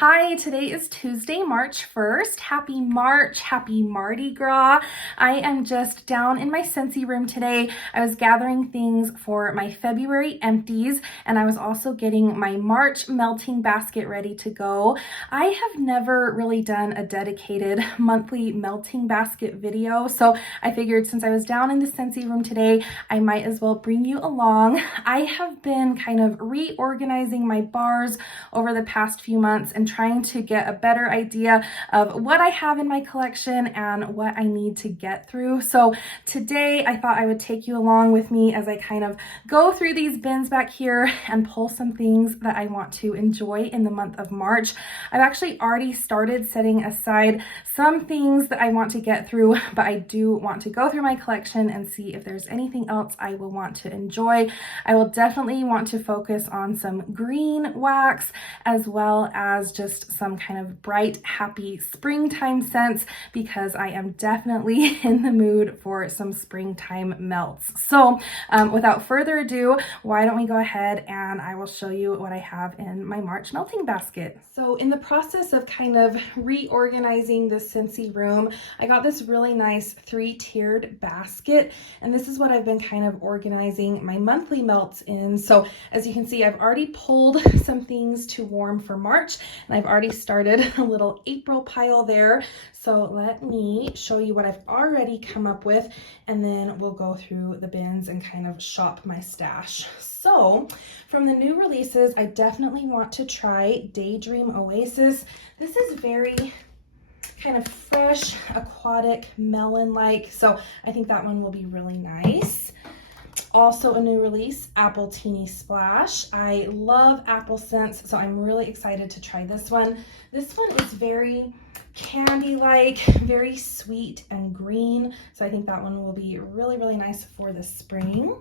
Hi, today is Tuesday, March 1st. Happy March, happy Mardi Gras. I am just down in my Scentsy room today. I was gathering things for my February empties, and I was also getting my March melting basket ready to go. I have never really done a dedicated monthly melting basket video, so I figured since I was down in the Scentsy room today, I might as well bring you along. I have been kind of reorganizing my bars over the past few months and trying to get a better idea of what I have in my collection and what I need to get through. So today I thought I would take you along with me as I kind of go through these bins back here and pull some things that I want to enjoy in the month of March. I've actually already started setting aside some things that I want to get through, but I do want to go through my collection and see if there's anything else I will want to enjoy. I will definitely want to focus on some green wax as well as just some kind of bright, happy springtime scents because I am definitely in the mood for some springtime melts. So without further ado, why don't we go ahead and I will show you what I have in my March melting basket. So in the process of kind of reorganizing the Scentsy room, I got this really nice 3-tiered basket, and this is what I've been kind of organizing my monthly melts in. So as you can see, I've already pulled some things to warm for March, and I've already started a little April pile there. So let me show you what I've already come up with, and then we'll go through the bins and kind of shop my stash. So from the new releases, I definitely want to try Daydream Oasis. This is very kind of fresh, aquatic, melon-like, so I think that one will be really nice. Also a new release, Apple Teeny Splash. I love apple scents, so I'm really excited to try this one. This one is very candy-like, very sweet and green, so I think that one will be really, really nice for the spring.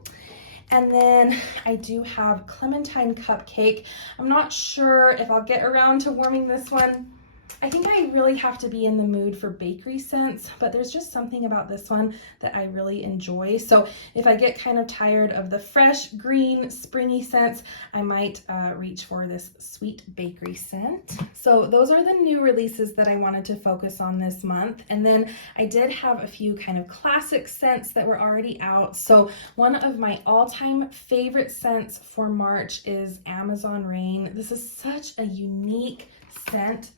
And then I do have Clementine Cupcake. I'm not sure if I'll get around to warming this one. I think I really have to be in the mood for bakery scents, but there's just something about this one that I really enjoy. So if I get kind of tired of the fresh, green, springy scents, I might reach for this sweet bakery scent. So those are the new releases that I wanted to focus on this month. And then I did have a few kind of classic scents that were already out. So one of my all-time favorite scents for March is Amazon Rain. This is such a unique scent,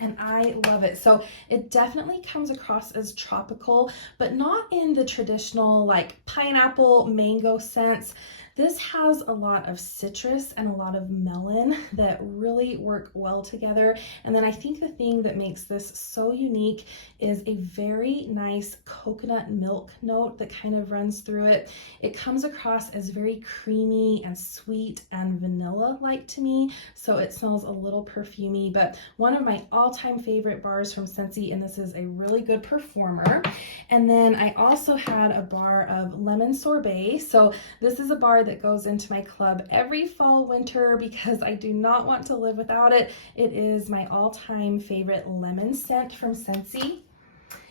and I love it. So it definitely comes across as tropical, but not in the traditional like pineapple, mango sense. This has a lot of citrus and a lot of melon that really work well together. And then I think the thing that makes this so unique is a very nice coconut milk note that kind of runs through it. It comes across as very creamy and sweet and vanilla-like to me, so it smells a little perfumey, but one of my all-time favorite bars from Scentsy, and this is a really good performer. And then I also had a bar of Lemon Sorbet. So this is a bar that goes into my club every fall, winter because I do not want to live without it. It is my all-time favorite lemon scent from Scentsy.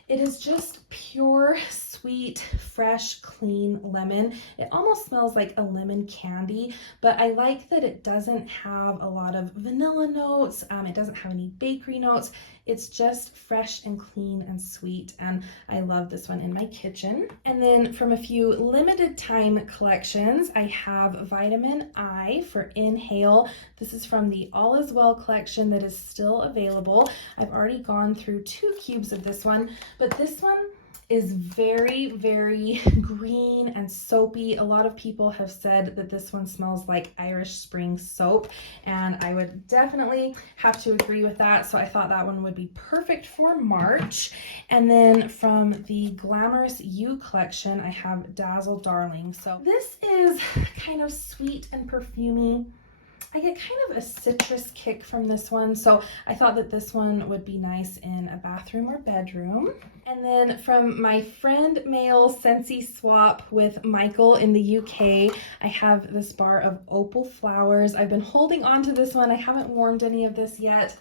It is just pure, sweet, fresh, clean lemon. It almost smells like a lemon candy, but I like that it doesn't have a lot of vanilla notes. It doesn't have any bakery notes. It's just fresh and clean and sweet, and I love this one in my kitchen. And then from a few limited time collections, I have Vitamin I for Inhale. This is from the All Is Well collection that is still available. I've already gone through 2 cubes of this one, but this one is very, very green and soapy. A lot of people have said that this one smells like Irish Spring soap, and I would definitely have to agree with that. So I thought that one would be perfect for March. And then from the Glamorous You collection, I have Dazzle Darling. So this is kind of sweet and perfumey. I get kind of a citrus kick from this one, so I thought that this one would be nice in a bathroom or bedroom. And then from my friend mail Scentsy swap with Michael in the UK, I have this bar of Opal Flowers. I've been holding on to this one. I haven't warmed any of this yet.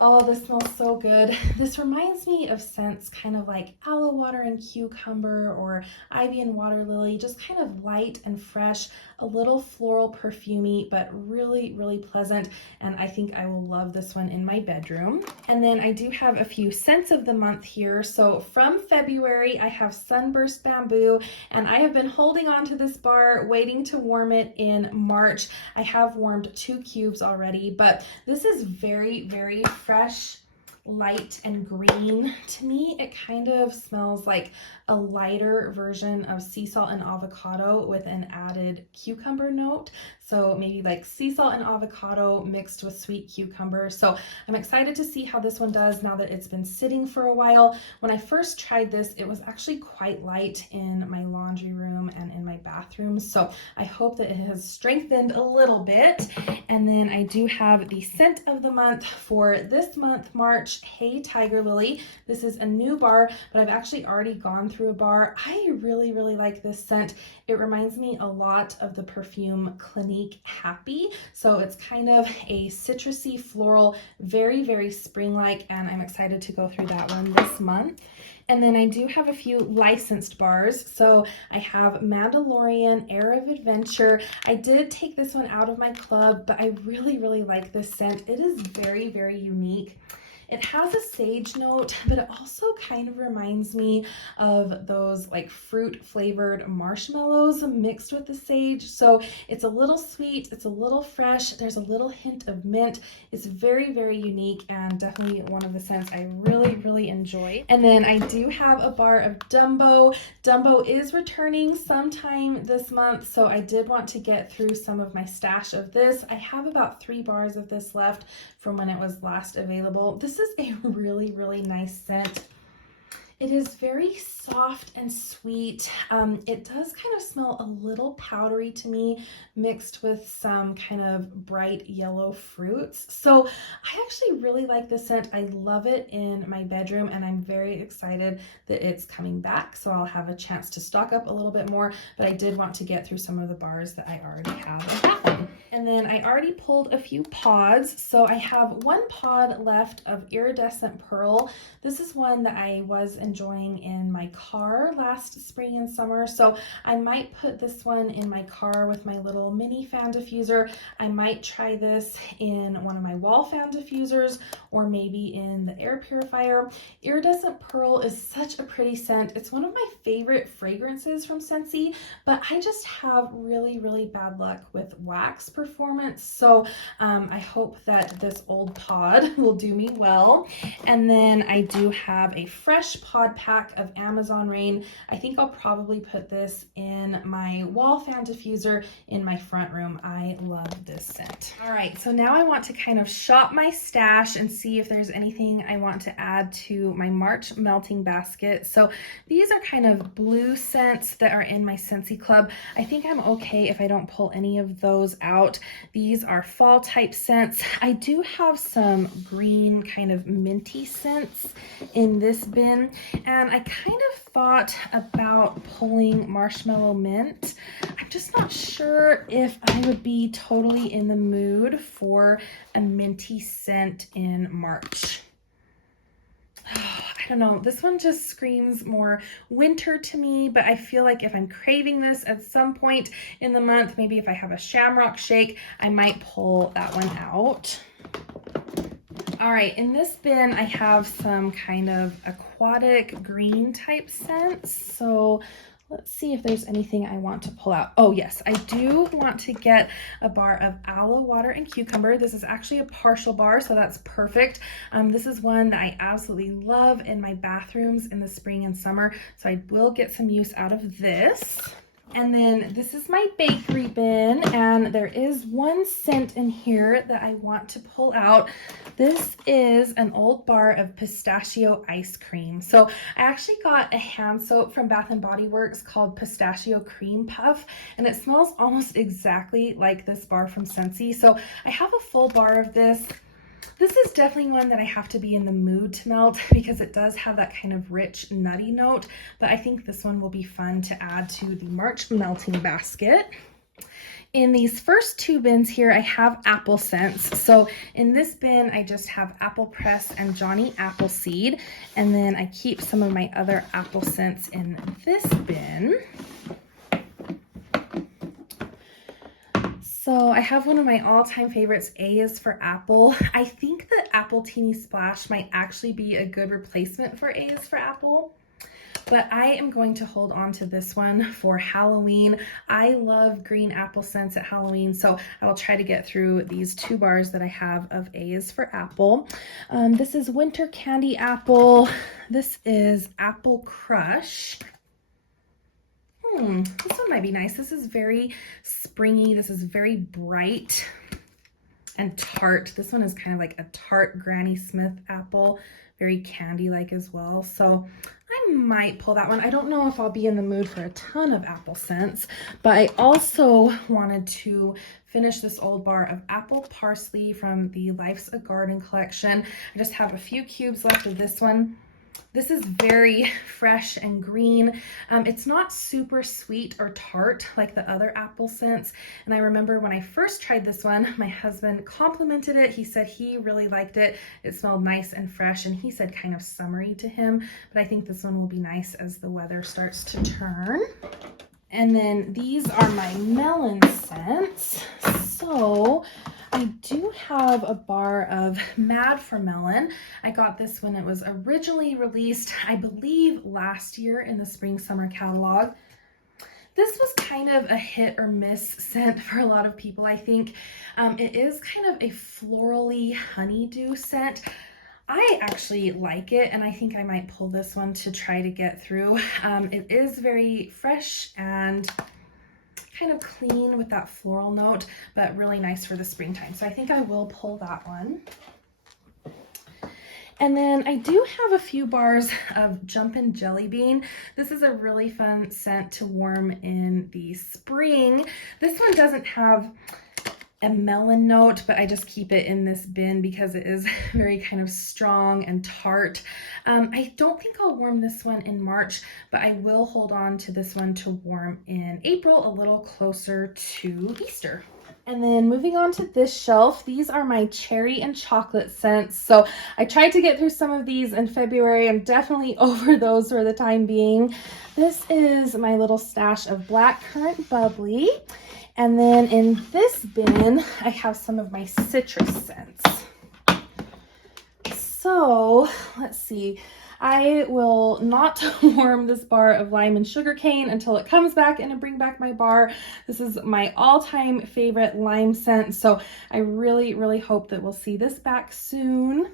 Oh, this smells so good. This reminds me of scents kind of like aloe water and cucumber or ivy and water lily, just kind of light and fresh, a little floral perfumey, but really, really pleasant. And I think I will love this one in my bedroom. And then I do have a few scents of the month here. So from February, I have Sunburst Bamboo, and I have been holding on to this bar, waiting to warm it in March. I have warmed 2 cubes already, but this is very, very fresh, light and green. To me, it kind of smells like a lighter version of sea salt and avocado with an added cucumber note. So maybe like sea salt and avocado mixed with sweet cucumber. So I'm excited to see how this one does now that it's been sitting for a while. When I first tried this, it was actually quite light in my laundry room and in my bathroom. So I hope that it has strengthened a little bit. And then I do have the scent of the month for this month, March, Hey Tiger Lily. This is a new bar, but I've actually already gone through a bar. I really, really like this scent. It reminds me a lot of the perfume Clinique Happy. So it's kind of a citrusy floral, very, very spring-like, and I'm excited to go through that one this month. And then I do have a few licensed bars. So I have Mandalorian Air of Adventure. I did take this one out of my club, but I really, really like this scent. It is very, very unique. It has a sage note, but it also kind of reminds me of those like fruit flavored marshmallows mixed with the sage. So it's a little sweet, it's a little fresh, there's a little hint of mint. It's very, very unique and definitely one of the scents I really, really enjoy. And then I do have a bar of Dumbo. Dumbo is returning sometime this month, so I did want to get through some of my stash of this. I have about 3 bars of this left from when it was last available. This is a really, really nice scent. It is very soft and sweet. It does kind of smell a little powdery to me, mixed with some kind of bright yellow fruits. So I actually really like this scent. I love it in my bedroom, and I'm very excited that it's coming back. So I'll have a chance to stock up a little bit more, but I did want to get through some of the bars that I already have of that one. And then I already pulled a few pods. So I have 1 pod left of Iridescent Pearl. This is one that I was enjoying in my car last spring and summer. So I might put this one in my car with my little mini fan diffuser. I might try this in one of my wall fan diffusers, or maybe in the air purifier. Iridescent Pearl is such a pretty scent. It's one of my favorite fragrances from Scentsy, but I just have really, really bad luck with wax performance. So I hope that this old pod will do me well. And then I do have a fresh pod pack of Amazon Rain. I think I'll probably put this in my wall fan diffuser in my front room. I love this scent. All right, so now I want to kind of shop my stash and see if there's anything I want to add to my March melting basket. So these are kind of blue scents that are in my Scentsy Club. I think I'm okay if I don't pull any of those out. These are fall type scents. I do have some green kind of minty scents in this bin, and I kind of thought about pulling Marshmallow Mint. I'm just not sure if I would be totally in the mood for a minty scent in March. I don't know, this one just screams more winter to me, but I feel like if I'm craving this at some point in the month, maybe if I have a shamrock shake, I might pull that one out. All right, in this bin, I have some kind of aquatic green type scents. So let's see if there's anything I want to pull out. Oh yes, I do want to get a bar of aloe water and cucumber. This is actually a partial bar, so that's perfect. This is one that I absolutely love in my bathrooms in the spring and summer, so I will get some use out of this. And then this is my bakery bin, and there is one scent in here that I want to pull out. This is an old bar of pistachio ice cream. So I actually got a hand soap from Bath & Body Works called Pistachio Cream Puff, and it smells almost exactly like this bar from Scentsy. So I have a full bar of this. This is definitely one that I have to be in the mood to melt because it does have that kind of rich, nutty note, but I think this one will be fun to add to the March melting basket. In these first two bins here, I have apple scents. So in this bin, I just have Apple Press and Johnny Appleseed. And then I keep some of my other apple scents in this bin. So I have one of my all-time favorites, A is for Apple. I think that Apple Teeny Splash might actually be a good replacement for A is for Apple. But I am going to hold on to this one for Halloween. I love green apple scents at Halloween, so I will try to get through these 2 bars that I have of A is for Apple. This is Winter Candy Apple. This is Apple Crush. This one might be nice. This is very springy. This is very bright and tart. This one is kind of like a tart Granny Smith apple, very candy-like as well. So I might pull that one. I don't know if I'll be in the mood for a ton of apple scents, but I also wanted to finish this old bar of apple parsley from the Life's a Garden collection. I just have a few cubes left of this one. This is very fresh and green. It's not super sweet or tart like the other apple scents. And I remember when I first tried this one, my husband complimented it. He said he really liked it. It smelled nice and fresh, and he said kind of summery to him. But I think this one will be nice as the weather starts to turn. And then these are my melon scents. So I do have a bar of Mad for Melon. I got this when it was originally released, I believe last year in the spring summer catalog. This was kind of a hit or miss scent for a lot of people, I think. It is kind of a florally honeydew scent. I actually like it, and I think I might pull this one to try to get through. It is very fresh and kind of clean with that floral note, but really nice for the springtime. So I think I will pull that one. And then I do have a few bars of Jumpin' Jelly Bean. This is a really fun scent to warm in the spring. This one doesn't have a melon note, but I just keep it in this bin because it is very kind of strong and tart. I don't think I'll warm this one in March, but I will hold on to this one to warm in April, a little closer to Easter. And then moving on to this shelf, these are my cherry and chocolate scents. So I tried to get through some of these in February. I'm definitely over those for the time being. This is my little stash of blackcurrant bubbly. And then in this bin, I have some of my citrus scents. So let's see. I will not warm this bar of lime and sugarcane until it comes back and I bring back my bar. This is my all-time favorite lime scent, so I really, really hope that we'll see this back soon.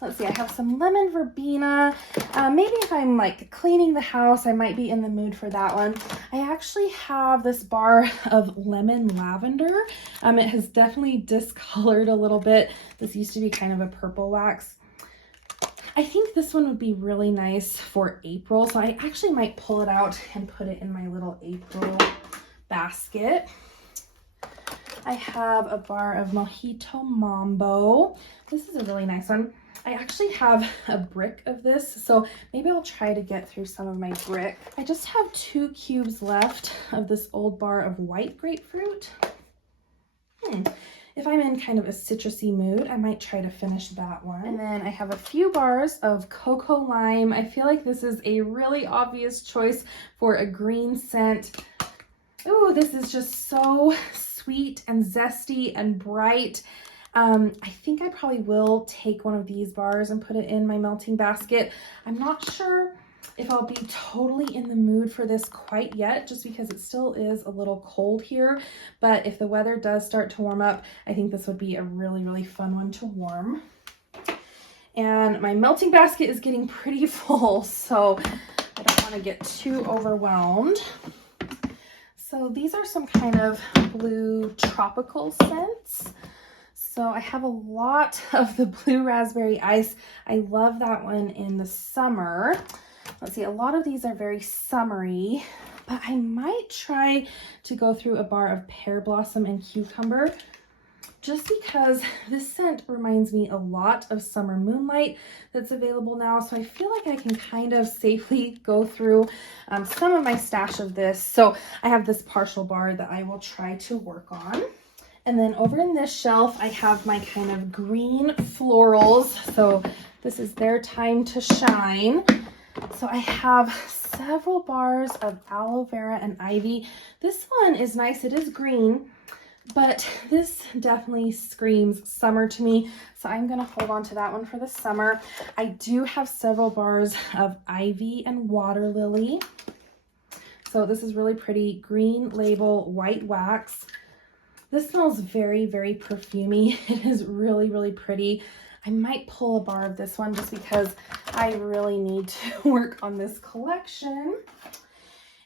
Let's see, I have some lemon verbena. Maybe if I'm like cleaning the house, I might be in the mood for that one. I actually have this bar of lemon lavender. It has definitely discolored a little bit. This used to be kind of a purple wax. I think this one would be really nice for April, so I actually might pull it out and put it in my little April basket. I have a bar of Mojito Mambo. This is a really nice one. I actually have a brick of this, so maybe I'll try to get through some of my brick. I just have 2 cubes left of this old bar of white grapefruit. If I'm in kind of a citrusy mood, I might try to finish that one. And then I have a few bars of cocoa lime. I feel like this is a really obvious choice for a green scent. Ooh, this is just so sweet and zesty and bright. I think I probably will take one of these bars and put it in my melting basket. I'm not sure if I'll be totally in the mood for this quite yet, just because it still is a little cold here. But if the weather does start to warm up, I think this would be a really, really fun one to warm. And my melting basket is getting pretty full, so I don't want to get too overwhelmed. So these are some kind of blue tropical scents. So I have a lot of the blue raspberry ice. I love that one in the summer. Let's see, a lot of these are very summery, but I might try to go through a bar of pear blossom and cucumber. just because this scent reminds me a lot of Summer Moonlight that's available now. So I feel like I can kind of safely go through some of my stash of this. So I have this partial bar that I will try to work on. And then over in this shelf, I have my kind of green florals. So this is their time to shine. So I have several bars of aloe vera and ivy. This one is nice. It is green, but this definitely screams summer to me. So I'm going to hold on to that one for the summer. I do have several bars of ivy and water lily. So this is really pretty. Green label, white wax. This smells very, very perfumey. It is really, really pretty. I might pull a bar of this one just because I really need to work on this collection.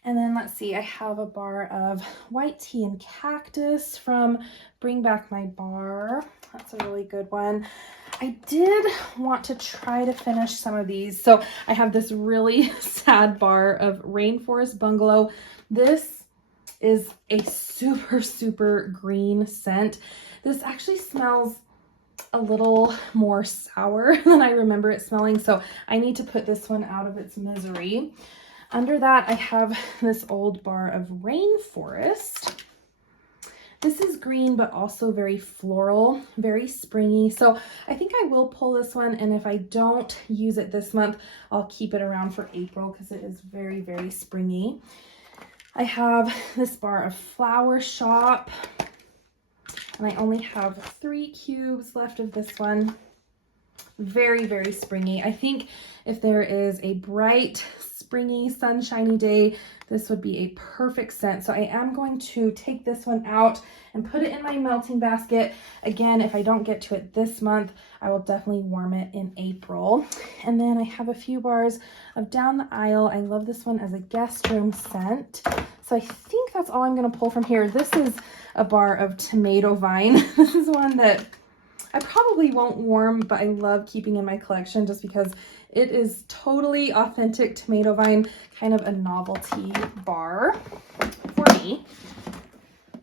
And then let's see, I have a bar of white tea and cactus from Bring Back My Bar. That's a really good one. I did want to try to finish some of these. So I have this really sad bar of Rainforest Bungalow. This is a super, super green scent. This actually smells a little more sour than I remember it smelling. So I need to put this one out of its misery. Under that, I have this old bar of Rainforest. This is green, but also very floral, very springy. So I think I will pull this one. And if I don't use it this month, I'll keep it around for April because it is very, very springy. I have this bar of Flower Shop, and I only have 3 cubes left of this one. Very, very springy. I think if there is a bright, springy, sunshiny day, this would be a perfect scent. So I am going to take this one out and put it in my melting basket. Again, if I don't get to it this month, I will definitely warm it in April. And then I have a few bars of Down the Aisle. I love this one as a guest room scent. So I think that's all I'm going to pull from here. This is a bar of Tomato Vine. This is one that I probably won't warm, but I love keeping in my collection just because it is totally authentic Tomato Vine, kind of a novelty bar for me.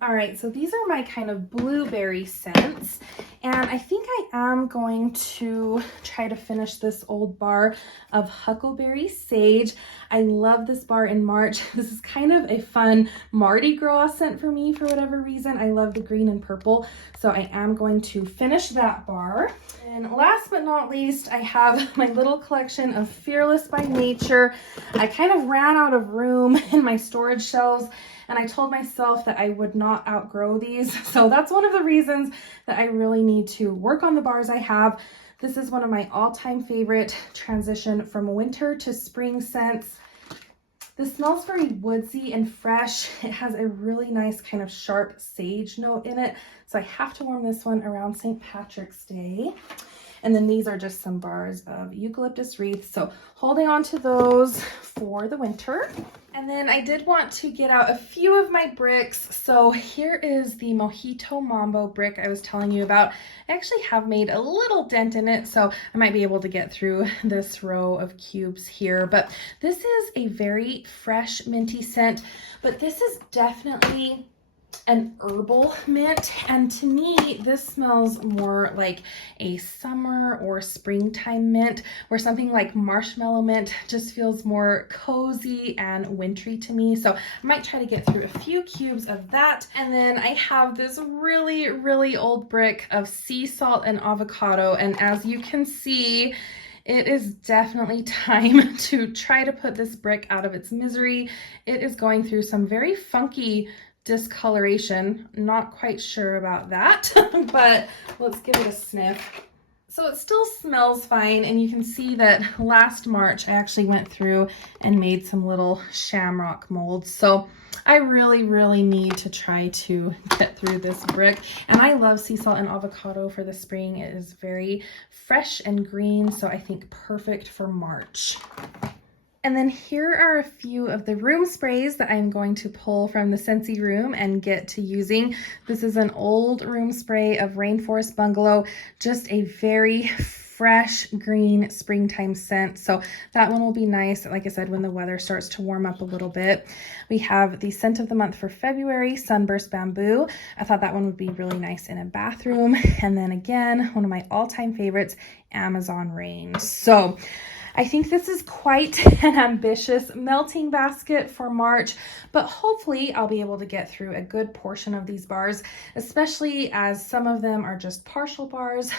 All right, so these are my kind of blueberry scents, and I think I am going to try to finish this old bar of Huckleberry Sage. I love this bar in March. This is kind of a fun Mardi Gras scent for me for whatever reason. I love the green and purple, so I am going to finish that bar. And last but not least, I have my little collection of Fearless by Nature. I kind of ran out of room in my storage shelves, and I told myself that I would not outgrow these. So that's one of the reasons that I really need to work on the bars I have. This is one of my all-time favorite transition from winter to spring scents. This smells very woodsy and fresh. It has a really nice kind of sharp sage note in it. So I have to warm this one around St. Patrick's Day. And then these are just some bars of eucalyptus wreath. So holding on to those for the winter. And then I did want to get out a few of my bricks. So here is the Mojito Mambo brick I was telling you about. I actually have made a little dent in it, so I might be able to get through this row of cubes here. But this is a very fresh minty scent, but this is definitely an herbal mint, and to me this smells more like a summer or springtime mint, where something like marshmallow mint just feels more cozy and wintry to me. So I might try to get through a few cubes of that. And then I have this really, really old brick of sea salt and avocado, and as you can see, it is definitely time to try to put this brick out of its misery. It is going through some very funky discoloration. Not quite sure about that, but let's give it a sniff. So it still smells fine, and you can see that last March I actually went through and made some little shamrock molds. So I really, really need to try to get through this brick. And I love sea salt and avocado for the spring. It is very fresh and green, so I think perfect for March. And then here are a few of the room sprays that I'm going to pull from the Scentsy room and get to using. This is an old room spray of Rainforest Bungalow, just a very fresh green springtime scent. So that one will be nice, like I said, when the weather starts to warm up a little bit. We have the scent of the month for February, Sunburst Bamboo. I thought that one would be really nice in a bathroom. And then again, one of my all-time favorites, Amazon Rain. So I think this is quite an ambitious melting basket for March, but hopefully I'll be able to get through a good portion of these bars, especially as some of them are just partial bars.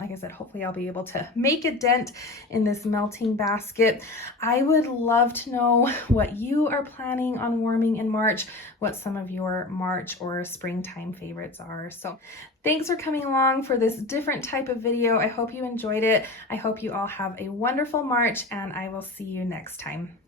Like I said, hopefully I'll be able to make a dent in this melting basket. I would love to know what you are planning on warming in March, what some of your March or springtime favorites are. So thanks for coming along for this different type of video. I hope you enjoyed it. I hope you all have a wonderful March, and I will see you next time.